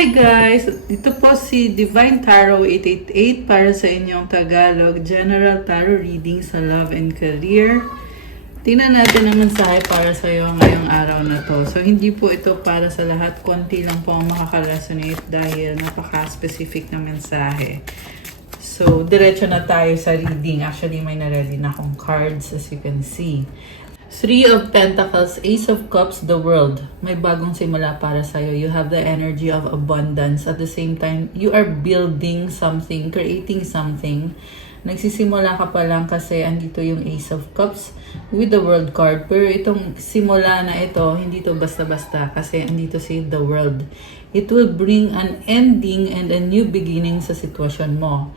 Hi guys! Ito po si Divine Tarot 888 para sa inyong Tagalog General Tarot Reading sa Love and Career. Tingnan natin ang mensahe para sa iyo ngayong araw na to. So, hindi po ito para sa lahat. Konti lang po ang makaka-resonate dahil napaka-specific na mensahe. So, diretso na tayo sa reading. Actually, may na-ready na akong cards as you can see. Three of Pentacles, Ace of Cups, the World. May bagong simula para sa'yo. You have the energy of abundance. At the same time, you are building something, creating something. Nagsisimula ka pa lang kasi andito yung Ace of Cups with the World card. Pero itong simula na ito, hindi to basta-basta kasi andito si the World. It will bring an ending and a new beginning sa sitwasyon mo.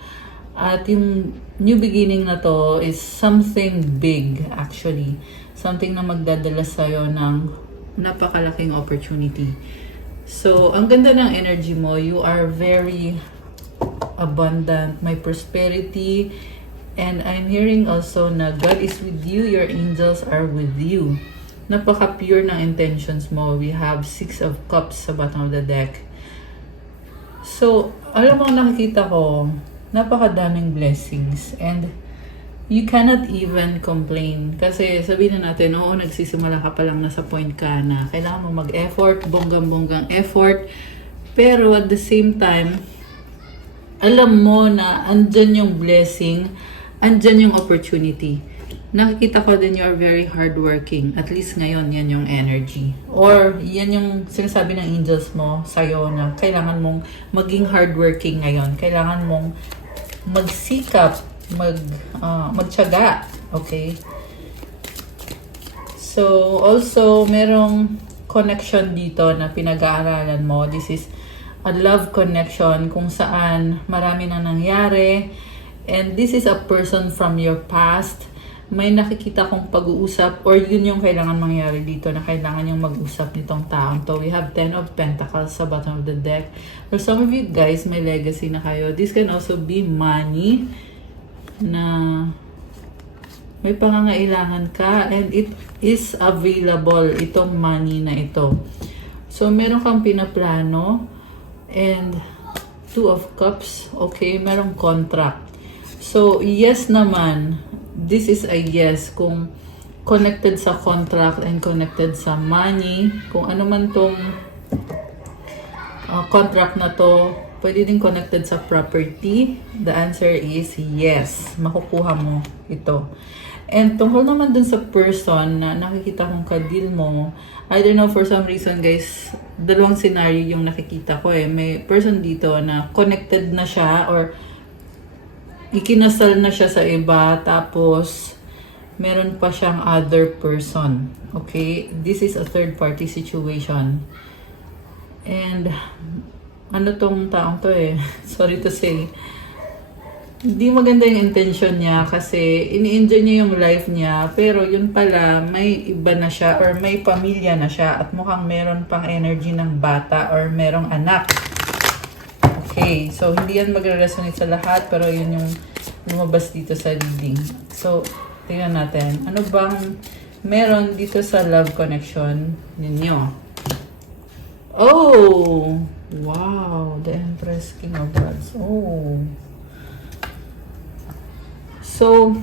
At yung new beginning na to is something big actually. Something na magdadala sa'yo ng napakalaking opportunity. So, ang ganda ng energy mo. You are very abundant. May prosperity. And I'm hearing also na God is with you. Your angels are with you. Napaka-pure ng intentions mo. We have 6 of Cups sa bottom of the deck. So, alam mo, nakikita ko, napakadaming blessings. And you cannot even complain. Kasi sabihin na natin, oo, nagsisimula ka pa lang, nasa point ka na kailangan mo mag-effort, bonggang-bonggang effort. Pero at the same time, alam mo na andyan yung blessing, andyan yung opportunity. Nakikita ko din you are very hardworking. At least ngayon, yan yung energy. Or yan yung sinasabi ng angels mo sa'yo na kailangan mong maging hardworking ngayon. Kailangan mong magsikap, magtiyaga, okay? So, also, merong connection dito na pinag-aaralan mo. This is a love connection kung saan marami na nangyari. And this is a person from your past. May nakikita kong pag-uusap or yun yung kailangan mangyari dito na kailangan yung mag-usap nitong taon to. We have 10 of Pentacles sa bottom of the deck. For some of you guys, may legacy na kayo. This can also be money na may pangangailangan ka and it is available, itong money na ito. So, meron kang pinaplano and 2 of Cups, okay, merong contract. So, yes naman, this is a yes kung connected sa contract and connected sa money. Kung ano man tong contract na to, pwede din connected sa property. The answer is yes. Makukuha mo ito. And tungkol naman dun sa person na nakikita kong kadil mo, I don't know, for some reason guys, dalawang scenario yung nakikita ko eh. May person dito na connected na siya or ikinasal na siya sa iba, tapos meron pa siyang other person. Okay? This is a third party situation. And ano tong taong to eh, sorry to say, hindi maganda yung intention niya kasi ini-enjoy niya yung life niya, pero yun pala, may iba na siya or may pamilya na siya at mukhang meron pang energy ng bata or merong anak. Okay, so hindi yan magre-resonate sa lahat, pero yun yung lumabas dito sa reading. So, tingnan natin, ano bang meron dito sa love connection ninyo? Oh! Wow! The Empress, King of Wands. Oh! So,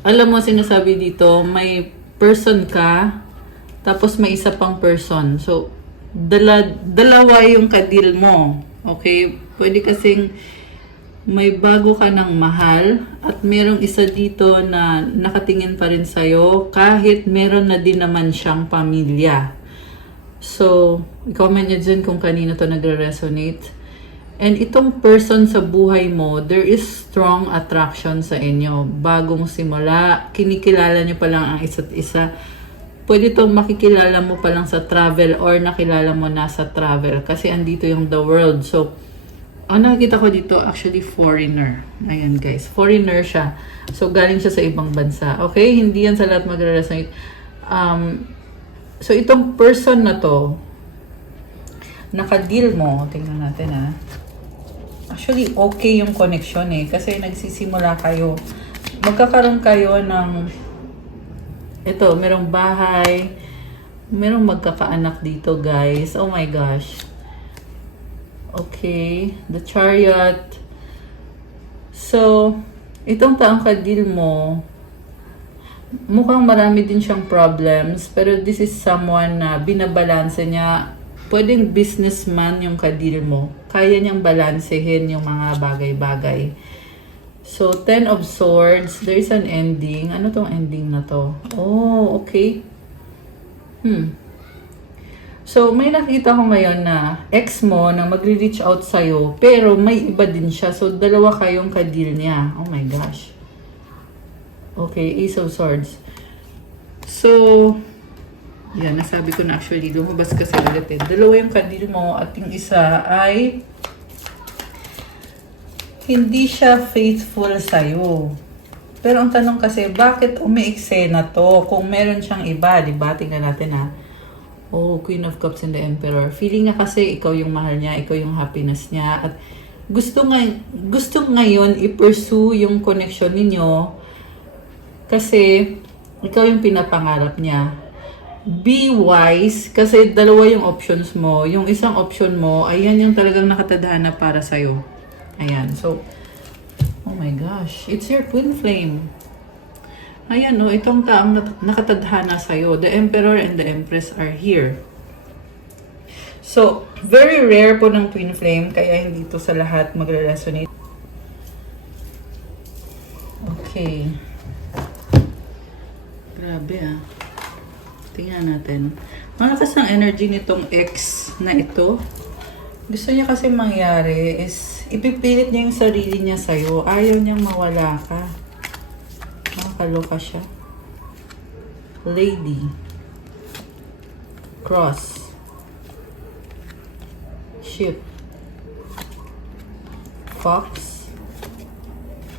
alam mo, sinasabi dito, may person ka, tapos may isa pang person. So, dalawa yung kadil mo. Okay? Pwede kasing may bago ka ng mahal at merong isa dito na nakatingin pa rin sa'yo kahit meron na din naman siyang pamilya. So, i-comment nyo dyan kung kanino to nagre-resonate. And itong person sa buhay mo, there is strong attraction sa inyo. Bagong simula, kinikilala nyo pa lang ang isa't isa. Pwede itong makikilala mo pa lang sa travel or nakilala mo na sa travel kasi andito yung the world. So, ang nakikita ko dito, actually foreigner. Ayan guys, foreigner siya. So, galing siya sa ibang bansa. Okay? Hindi yan sa lahat magre-resonate. So, itong person na to, nakadeal mo, tingnan natin ah. Actually, okay yung connection eh. Kasi nagsisimula kayo. Magkakaroon kayo ng, ito, merong bahay, merong magkakaanak dito guys. Oh my gosh. Okay, the Chariot. So, itong taong kadil mo, mukhang marami din siyang problems, pero this is someone na binabalanse niya. Pwedeng businessman yung kadil mo. Kaya niyang balansehin yung mga bagay-bagay. So, Ten of Swords, there is an ending. Ano tong ending na to? Oh, okay. So, may nakita ko ngayon na ex mo na magre-reach out sa'yo, pero may iba din siya. So, dalawa kayong kadil niya. Oh my gosh. Okay, Ace of Swords. So, yan, nasabi ko na actually, lumabas kasi ulit eh. Dalawa yung kadil mo at yung isa ay hindi siya faithful sa'yo. Pero ang tanong kasi, bakit umiiksena to? Kung meron siyang iba, diba? Tingnan natin ha. Oh, Queen of Cups and the Emperor. Feeling niya kasi ikaw yung mahal niya, ikaw yung happiness niya. At gusto ngayon i-pursue yung connection ninyo kasi ikaw yung pinapangarap niya. Be wise kasi dalawa yung options mo. Yung isang option mo, ayan yung talagang nakatadhana para sa'yo. Ayan. So, oh my gosh. It's your twin flame. Ayan, no, itong taong nakatadhana sa'yo. The Emperor and the Empress are here. So, very rare po ng twin flame, kaya hindi to sa lahat magre-resonate. Okay. Grabe ah. Tingnan natin. Malakas ang energy nitong ex na ito. Gusto niya kasi mangyari is, ipipilit niya yung sarili niya sa'yo. Ayaw niyang mawala ka. Nakakaloka siya. Lady. Cross. Ship. Fox.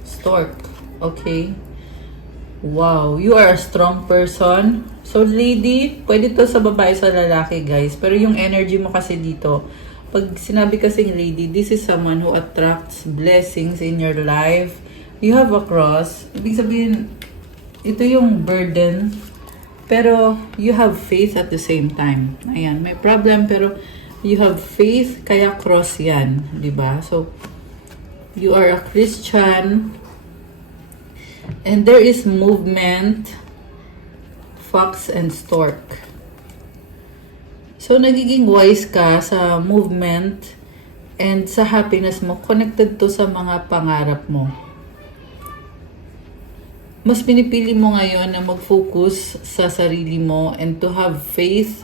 Stork. Okay. Wow. You are a strong person. So, lady, pwede to sa babae, sa lalaki, guys. Pero yung energy mo kasi dito, pag sinabi kasing lady, this is someone who attracts blessings in your life. You have a cross. Ibig sabihin, ito yung burden, pero you have faith at the same time. Ayan, may problem, pero you have faith, kaya cross yan. Diba? So, you are a Christian, and there is movement, fox and stork. So, nagiging wise ka sa movement and sa happiness mo. Connected to sa mga pangarap mo. Mas pinipili mo ngayon na mag-focus sa sarili mo and to have faith.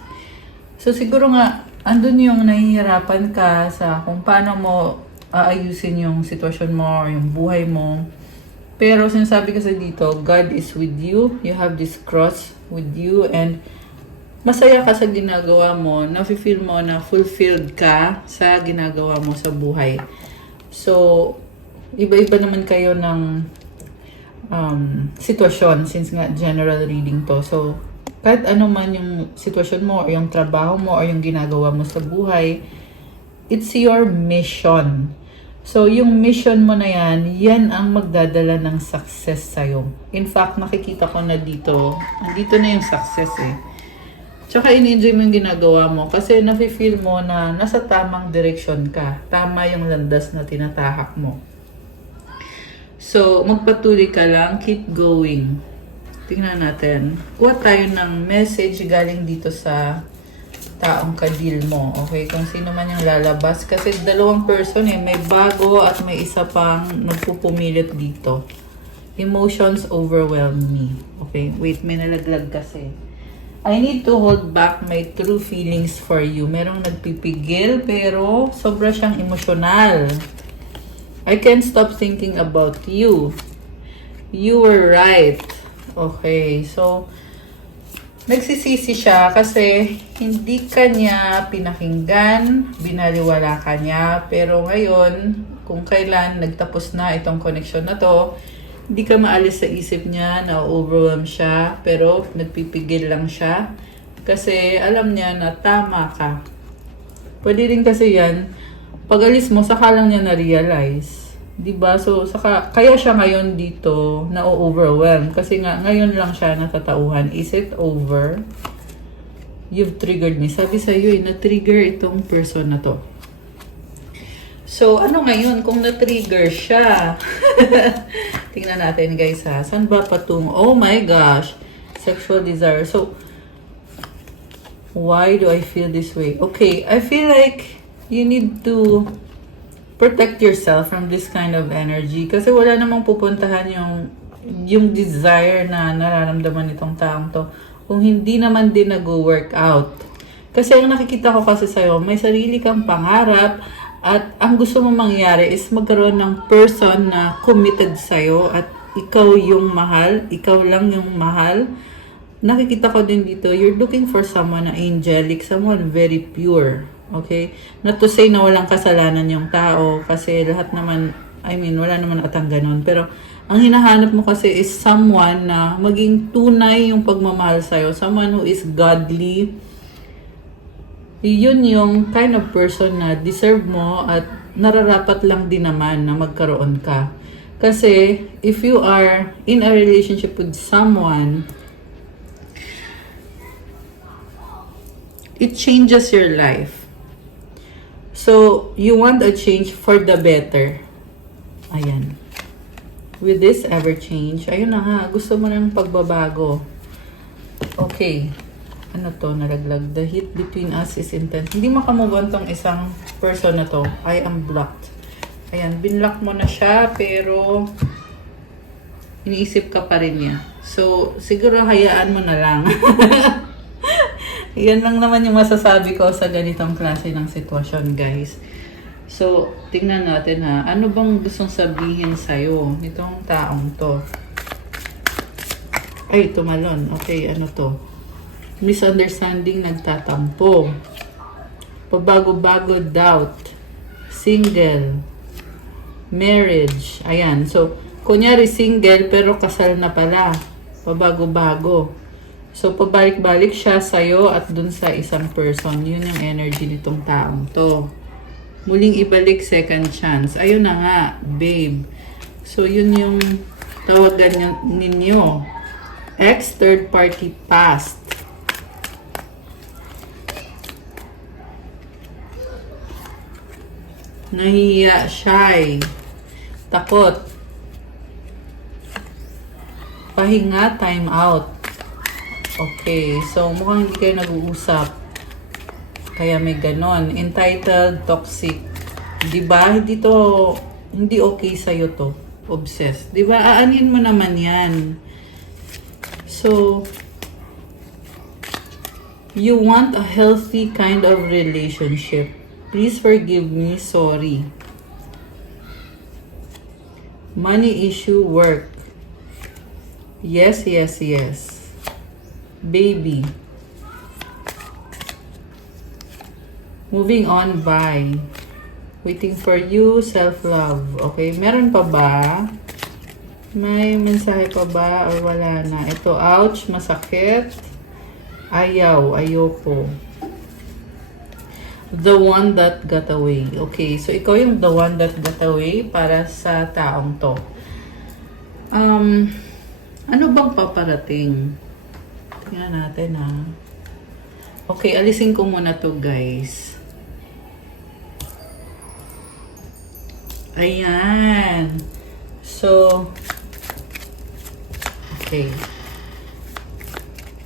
So, siguro nga, andun yung nahihirapan ka sa kung paano mo aayusin yung sitwasyon mo or yung buhay mo. Pero sinasabi kasi dito, God is with you. You have this cross with you and masaya ka sa ginagawa mo. Nafe-feel mo na fulfilled ka sa ginagawa mo sa buhay. So, iba-iba naman kayo ng sitwasyon since nga general reading to. So, kahit ano man yung sitwasyon mo or yung trabaho mo or yung ginagawa mo sa buhay, it's your mission. So, yung mission mo na yan ang magdadala ng success sa'yo. In fact, nakikita ko na dito, andito na yung success eh. Tsaka in-enjoy mo yung ginagawa mo kasi nafe-feel mo na nasa tamang direction ka. Tama yung landas na tinatahak mo. So, magpatuloy ka lang, keep going. Tingnan natin. Kuha tayo ng message galing dito sa taong kadil mo. Okay, kung sino man yung lalabas. Kasi dalawang person eh, may bago at may isa pang nagpupumilit dito. Emotions overwhelm me. Okay, wait, may nalaglag kasi. I need to hold back my true feelings for you. Merong nagpipigil pero sobra siyang emosyonal. I can't stop thinking about you. You were right. Okay, so nagsisisi siya kasi hindi ka niya pinakinggan, binaliwala ka niya, pero ngayon, kung kailan nagtapos na itong connection na to, hindi ka maalis sa isip niya, na-overwhelm siya, pero nagpipigil lang siya kasi alam niya na tama ka. Pwede rin kasi yan, pag alis mo, saka lang niya na-realize. Diba? So, kaya siya ngayon dito na-overwhelm. Kasi nga, ngayon lang siya natatauhan. Is it over? You've triggered me. Sabi sa'yo na-trigger itong person na to. So, ano ngayon kung na-trigger siya? Tingnan natin guys ha. Saan ba patungo? Oh my gosh. Sexual desire. So, why do I feel this way? Okay, I feel like you need to protect yourself from this kind of energy. Kasi wala namang pupuntahan yung desire na nararamdaman nitong taong to. Kung hindi naman din nag-work out. Kasi ang nakikita ko kasi sa'yo, may sarili kang pangarap at ang gusto mo mangyari is magkaroon ng person na committed sa'yo at ikaw yung mahal, ikaw lang yung mahal. Nakikita ko din dito, you're looking for someone na angelic, someone very pure. Okay? Not to say na walang kasalanan yung tao kasi lahat naman, wala naman atang ganun. Pero ang hinahanap mo kasi is someone na maging tunay yung pagmamahal sa'yo. Someone who is godly. Yun yung kind of person na deserve mo at nararapat lang din naman na magkaroon ka. Kasi if you are in a relationship with someone, it changes your life. So, you want a change for the better. Ayan. With this ever change, ayun na nga, gusto mo ng pagbabago. Okay. Ano to, nalaglag. The heat between us is intense. Hindi makamove on tong isang person na to. I am blocked. Ayan, binlock mo na siya, pero iniisip ka pa rin niya. So, siguro hayaan mo na lang. Yan lang naman yung masasabi ko sa ganitong klase ng sitwasyon, guys. So, tingnan natin ha. Ano bang gustong sabihin sa'yo nitong taong to? Ay, tumalon. Okay, ano to? Misunderstanding, nagtatampo. Pabago-bago, doubt. Single. Marriage. Ayan. So, kunyari single pero kasal na pala. Pabago-bago. So, pabalik-balik siya sa'yo at dun sa isang person. Yun yung energy nitong taong to. Muling ibalik second chance. Ayun na nga, babe. So, yun yung tawagan ninyo. Ex, third party, past. Nahihiya, shy. Takot. Pahinga, time out. Okay, so mukhang hindi kayo nag-uusap. Kaya may ganon. Entitled, toxic. Diba? Hindi okay sa'yo to. Obsessed. Diba? Aanin mo naman yan. So, you want a healthy kind of relationship. Please forgive me. Sorry. Money issue, work. Yes, yes, yes. Baby. Moving on, bye. Waiting for you, self-love. Okay, meron pa ba? May mensahe pa ba or wala na? Ito, ouch, masakit. Ayaw, ayoko. The one that got away. Okay, so ikaw yung the one that got away para sa taong to. Ano bang paparating? Tingnan natin ha. Okay, alisin ko muna to, guys. Ayan. So, okay.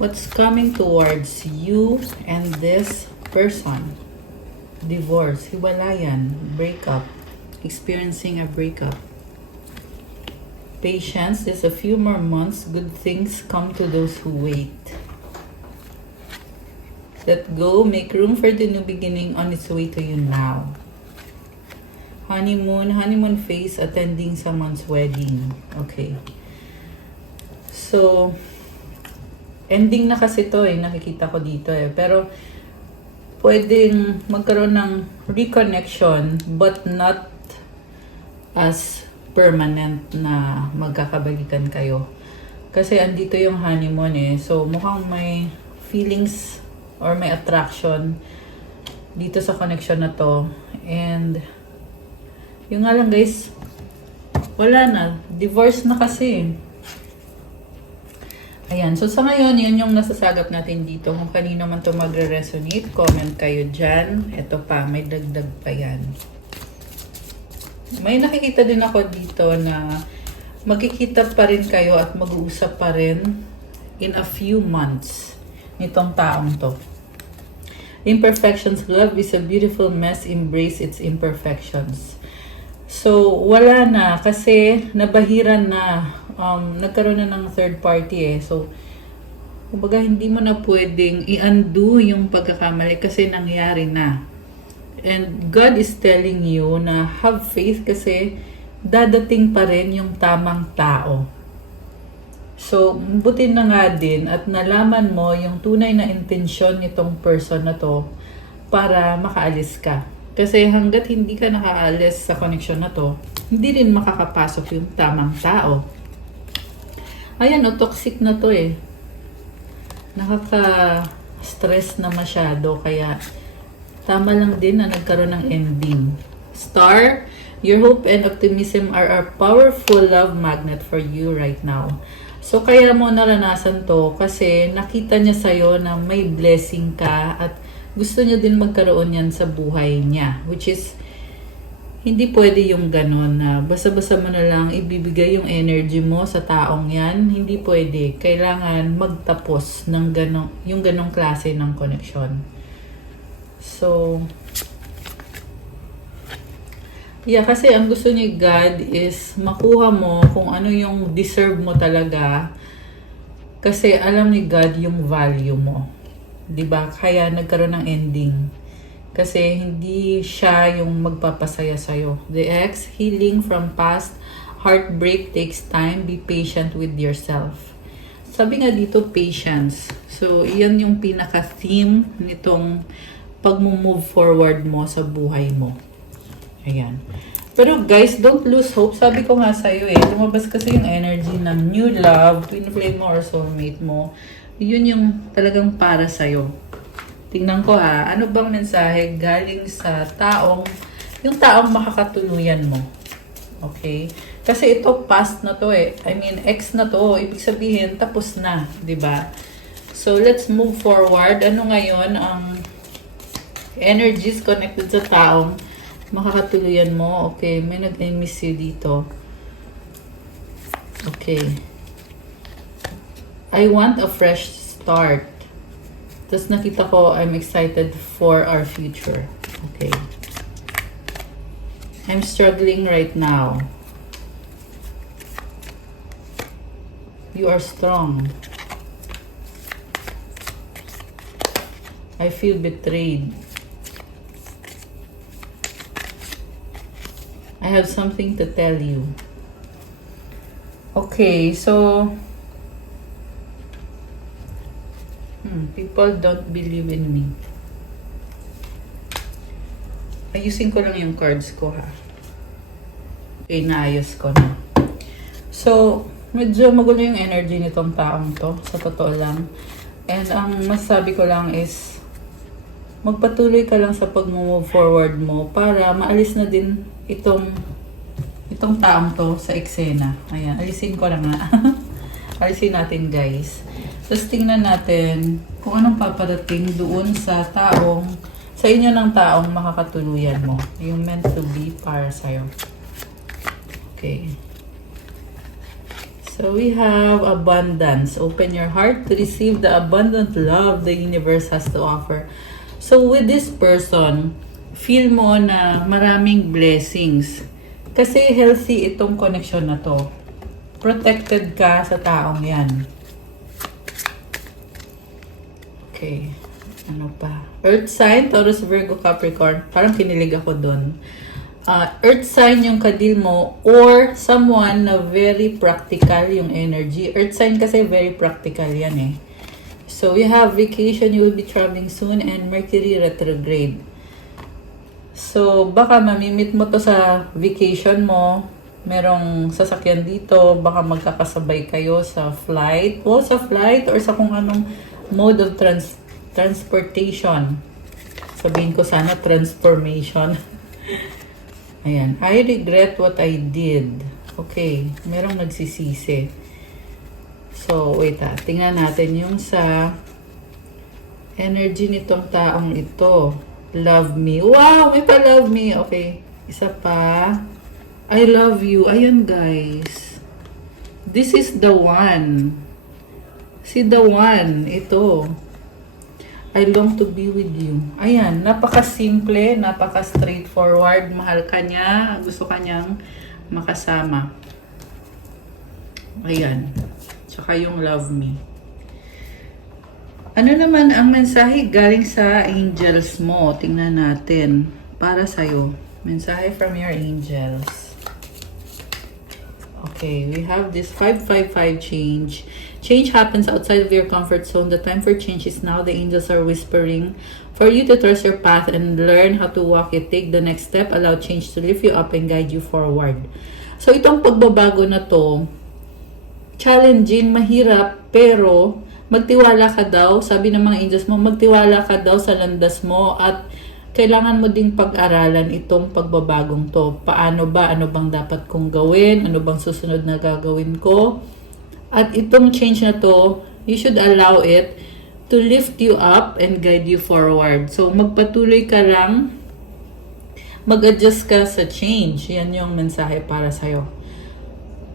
What's coming towards you and this person? Divorce, hiwalayan, breakup, experiencing a breakup. Patience, there's a few more months, good things come to those who wait. Let go, make room for the new beginning on its way to you now. Honeymoon phase, attending someone's wedding. Okay. So, ending na kasi to nakikita ko dito pero pwedeng magkaroon ng reconnection but not as permanent na magkakabalikan kayo. Kasi andito yung honeymoon So, mukhang may feelings or may attraction dito sa connection na to. And, yung nga lang guys, wala na. Divorce na kasi. Ayan. So, sa ngayon, yun yung nasasagap natin dito. Kung kanino man to magre-resonate, comment kayo dyan. Ito pa, may dagdag pa yan. may nakikita din ako dito na magkikita pa rin kayo at mag-uusap pa rin in a few months nitong taong to. Imperfections. Love is a beautiful mess. Embrace its imperfections. So, wala na. Kasi, nabahiran na. Nagkaroon na ng third party eh. So, kumbaga, hindi mo na pwedeng i-undo yung pagkakamali kasi nangyari na. And God is telling you na have faith kasi dadating pa rin yung tamang tao. So, buti na nga din at nalaman mo yung tunay na intensyon nitong person na to para makaalis ka. Kasi hanggat hindi ka nakaalis sa connection na to, hindi rin makakapasok yung tamang tao. Ayan o, toxic na to eh. Nakaka-stress na masyado kaya tama lang din na nagkaroon ng ending. Star, your hope and optimism are a powerful love magnet for you right now. So, kaya mo naranasan to kasi nakita niya sa'yo na may blessing ka at gusto niya din magkaroon yan sa buhay niya. Which is, hindi pwede yung ganon na basta-basta mo na lang ibibigay yung energy mo sa taong yan. Hindi pwede. Kailangan magtapos ng yung ganong klase ng connection. So, yeah, kasi ang gusto ni God is makuha mo kung ano yung deserve mo talaga. Kasi alam ni God yung value mo. 'Di ba? Kaya nagkaroon ng ending. Kasi hindi siya yung magpapasaya sa'yo. The ex, healing from past heartbreak takes time. Be patient with yourself. Sabi nga dito, patience. So, iyan yung pinaka-theme nitong pag-move forward mo sa buhay mo. Ayan. Pero guys, don't lose hope. Sabi ko nga sa'yo eh, lumabas kasi yung energy ng new love, twin flame mo or soulmate mo. Yun yung talagang para sa'yo. Tingnan ko ha, ano bang mensahe galing sa yung taong makakatuluyan mo. Okay? Kasi ito past na to eh. I mean, ex na to. Ibig sabihin, tapos na. 'Di ba? So, let's move forward. Ano ngayon ang energies connected sa taong makakatuluyan mo? Okay, may nag-miss you dito. Okay. I want a fresh start. Tapos nakita ko, I'm excited for our future. Okay. I'm struggling right now. You are strong. I feel betrayed. I have something to tell you. Okay, so people don't believe in me. Ayusin ko lang yung cards ko ha. Okay, naayos ko na. So, medyo magulo yung energy nitong taong to, sa totoo lang. And ang masasabi ko lang is, magpatuloy ka lang sa pag-move forward mo para maalis na din itong taong to sa eksena. Ayan, alisin ko lang na. Alisin natin guys. Tapos tingnan natin kung anong paparating doon sa inyo ng taong makakatuluyan mo. Yung meant to be para sa'yo. Okay. So we have abundance. Open your heart to receive the abundant love the universe has to offer. So with this person, feel mo na maraming blessings. Kasi healthy itong connection na to. Protected ka sa taong yan. Okay. Ano pa? Earth sign, Taurus, Virgo, Capricorn. Parang kinilig ako doon. Earth sign yung kadil mo or someone na very practical yung energy. Earth sign kasi very practical yan eh. So, we have vacation. You will be traveling soon and Mercury retrograde. So, baka mamimit mo to sa vacation mo. Merong sasakyan dito. Baka magkakasabay kayo sa flight. O sa flight or sa kung anong mode of transportation. Sabihin ko sana transformation. Ayan. I regret what I did. Okay. Merong nagsisisi. So, wait ha. Tingnan natin yung sa energy nitong taong ito. Love me. Wow! May pa love me. Okay. Isa pa. I love you. Ayan, guys. This is the one. Si the one. Ito. I long to be with you. Ayan, napaka-simple, napaka-straightforward. Mahal ka niya, gusto ka niyang makasama. Ayan. Tsaka yung love me. Ano naman ang mensahe galing sa angels mo? Tingnan natin. Para sa'yo. Mensahe from your angels. Okay, we have this 555 change. Change happens outside of your comfort zone. The time for change is now. The angels are whispering for you to trust your path and learn how to walk it. Take the next step. Allow change to lift you up and guide you forward. So itong pagbabago na to, challenging, mahirap, pero magtiwala ka daw. Sabi ng mga angels mo, magtiwala ka daw sa landas mo at kailangan mo ding pag-aralan itong pagbabagong to. Paano ba? Ano bang dapat kong gawin? Ano bang susunod na gagawin ko? At itong change na to, you should allow it to lift you up and guide you forward. So, magpatuloy ka lang, mag-adjust ka sa change. Yan yung mensahe para sa'yo.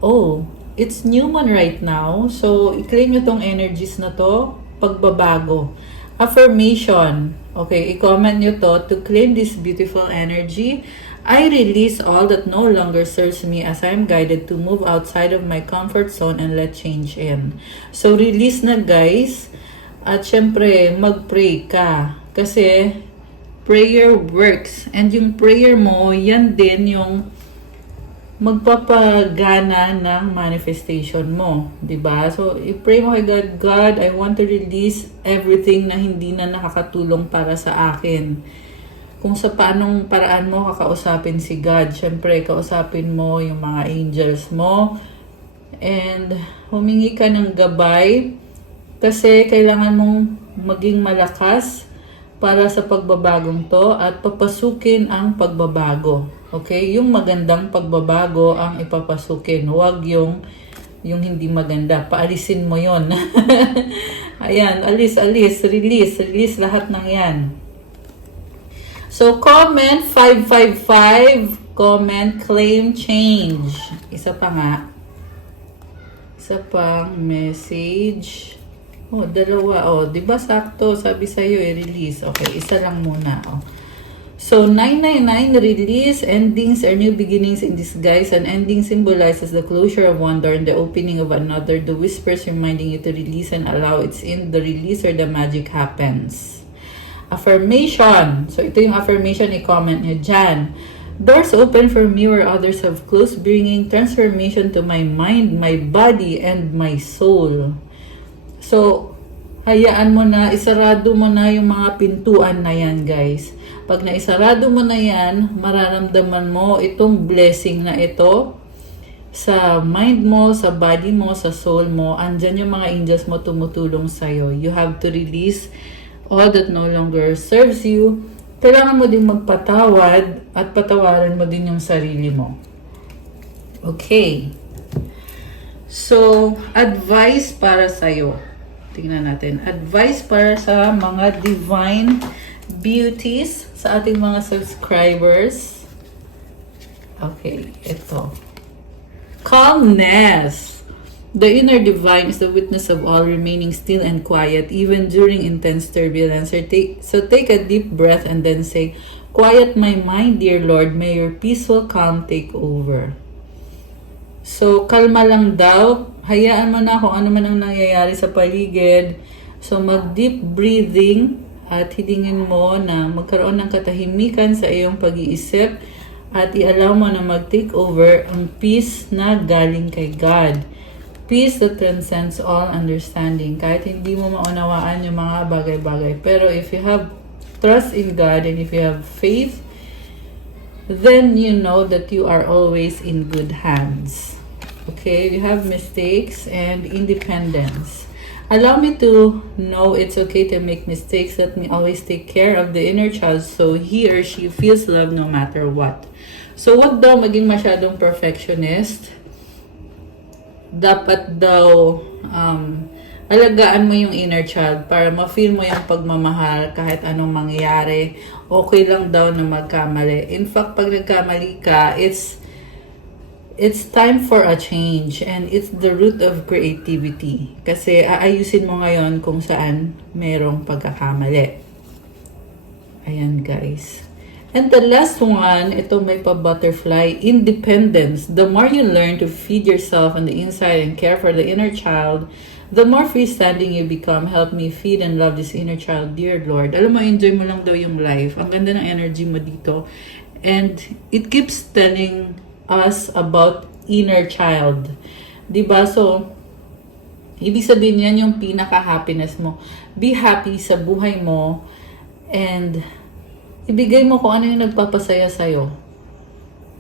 Oh, it's new moon right now. So, i-claim nyo tong energies na to, pagbabago. Affirmation. Okay, i-comment nyo to claim this beautiful energy. I release all that no longer serves me as I am guided to move outside of my comfort zone and let change in. So, release na guys. At syempre, mag-pray ka. Kasi, prayer works. And yung prayer mo, yan din yung magpapagana ng manifestation mo. Diba? So, i-pray mo kay God, God, I want to release everything na hindi na nakakatulong para sa akin. Kung sa paanong paraan mo kakausapin si God, syempre, kausapin mo yung mga angels mo. And, humingi ka ng gabay kasi kailangan mong maging malakas para sa pagbabagong to at papasukin ang pagbabago. Okay? Yung magandang pagbabago ang ipapasukin. Huwag yung hindi maganda. Paalisin mo yon. Ayan, alis, release lahat ng yan. So, comment 555, comment claim change. Isa pa nga. Isa pang message. Oh, dalawa. Oh, di ba sakto? Sabi sa'yo, release. Okay, isa lang muna. Oh. So, 999, release. Endings are new beginnings in disguise. An ending symbolizes the closure of one door and the opening of another. The whispers reminding you to release and allow it's in the release or the magic happens. Affirmation. So, ito yung affirmation, i-comment nyo dyan. Doors open for me where others have closed, bringing transformation to my mind, my body, and my soul. So, hayaan mo na, isarado mo na yung mga pintuan na yan, guys. Pag naisarado mo na yan, mararamdaman mo itong blessing na ito sa mind mo, sa body mo, sa soul mo. Andyan yung mga angels mo tumutulong sa'yo. You have to release all that no longer serves you. Kailangan mo din magpatawad at patawaran mo din yung sarili mo. Okay. So, advice para sa'yo. Tingnan natin. Advice para sa mga divine beauties sa ating mga subscribers. Okay, ito. Calmness. The inner divine is the witness of all, remaining still and quiet even during intense turbulence. So take a deep breath and then say, quiet my mind, dear Lord. May your peaceful calm take over. So, kalma lang daw. Hayaan mo na kung ano man ang nangyayari sa paligid. So, mag-deep breathing at hilingin mo na magkaroon ng katahimikan sa iyong pag-iisip at i-allow mo na mag-take over ang peace na galing kay God. Peace that transcends all understanding. Kahit hindi mo maunawaan yung mga bagay-bagay. Pero if you have trust in God and if you have faith, then you know that you are always in good hands. Okay, we have mistakes and independence. Allow me to know it's okay to make mistakes. Let me always take care of the inner child so he or she feels love no matter what. So, wag daw maging masyadong perfectionist. Dapat daw alagaan mo yung inner child para ma-feel mo yung pagmamahal kahit anong mangyari. Okay lang daw na magkamali. In fact, pag nagkamali ka, it's it's time for a change and it's the root of creativity. Kasi aayusin mo ngayon kung saan merong pagkakamali. Ayan guys. And the last one, ito may pa-butterfly, independence. The more you learn to feed yourself on the inside and care for the inner child, the more freestanding you become. Help me feed and love this inner child, dear Lord. Alam mo, enjoy mo lang daw yung life. Ang ganda ng energy mo dito. And it keeps telling us about inner child. Diba? So, ibig sabihin yan yung pinaka-happiness mo. Be happy sa buhay mo and ibigay mo kung ano yung nagpapasaya sa'yo.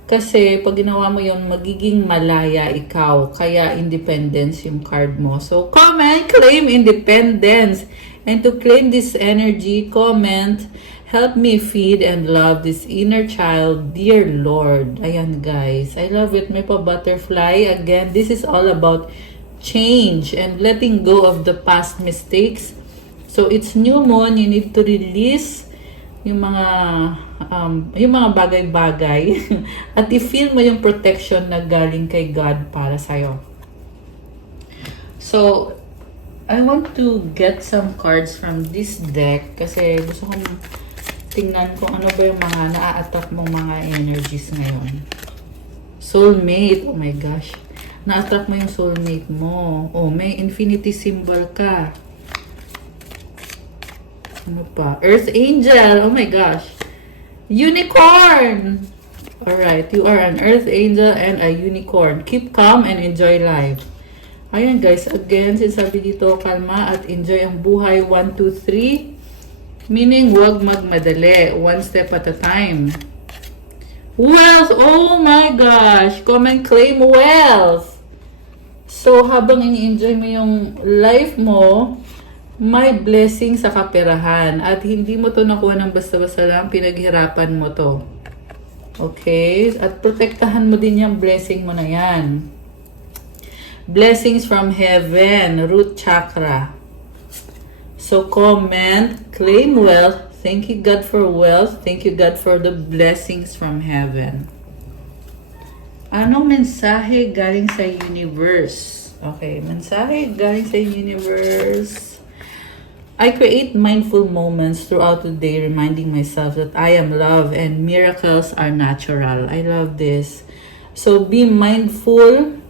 Kasi pag ginawa mo yun, magiging malaya ikaw. Kaya independence yung card mo. So comment, claim independence. And to claim this energy, comment, help me feed and love this inner child, dear Lord. Ayan guys, I love it. May pa-butterfly. Again, this is all about change and letting go of the past mistakes. So it's new moon, you need to release yung mga bagay-bagay at i-feel mo yung protection na galing kay God para sa'yo. So, I want to get some cards from this deck kasi gusto kong tingnan kung ano ba yung mga na-a-attack mong mga energies ngayon. Soulmate, oh my gosh. Na-attract mo yung soulmate mo. Oh, may infinity symbol ka. Ano pa? Earth Angel. Oh my gosh. Unicorn. Alright. You are an Earth Angel and a Unicorn. Keep calm and enjoy life. Ayan guys. Again, sinasabi dito, kalma at enjoy ang buhay. 1, 2, 3. Meaning, huwag magmadali. One step at a time. Wealth. Oh my gosh. Come and claim wealth. So, habang ini-enjoy mo yung life mo, may blessing sa kaperahan at hindi mo to nakuha ng basta-basta lang, pinaghirapan mo to. Okay? At protektahan mo din yung blessing mo na yan. Blessings from heaven, root chakra. So comment, claim wealth. Thank you God for wealth. Thank you God for the blessings from heaven. Anong mensahe galing sa universe? Okay, mensahe galing sa universe. I create mindful moments throughout the day, reminding myself that I am love and miracles are natural. I love this. So, be mindful.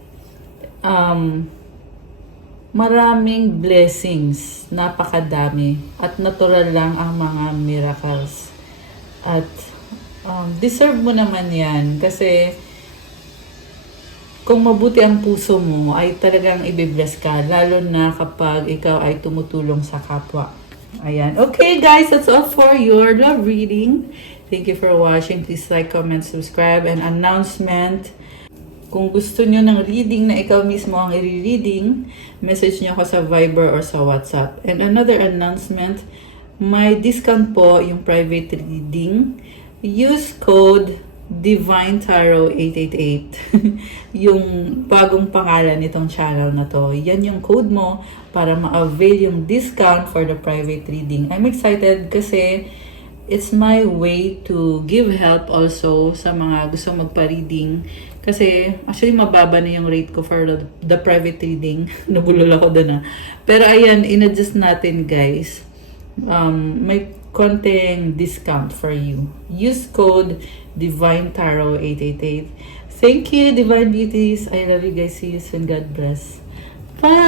Maraming blessings. Napakadami. At natural lang ang mga miracles. At deserve mo naman yan. Kasi kung mabuti ang puso mo, ay talagang ibibless ka. Lalo na kapag ikaw ay tumutulong sa kapwa. Ayan. Okay guys, that's all for your love reading. Thank you for watching. Please like, comment, subscribe, and announcement. Kung gusto nyo ng reading na ikaw mismo ang i-reading, message nyo ako sa Viber or sa WhatsApp. And another announcement, may discount po yung private reading. Use code Divine Tarot 888 yung bagong pangalan nitong channel na to. Yan yung code mo para ma-avail yung discount for the private reading. I'm excited kasi it's my way to give help also sa mga gusto magpa-reading. Kasi actually mababa na yung rate ko for the private reading. Nabulol ako doon. Pero ayan, in-adjust natin guys. May konting discount for you. Use code Divine Tarot 888. Thank you, Divine Beauties. I love you guys. See you soon. God bless. Bye!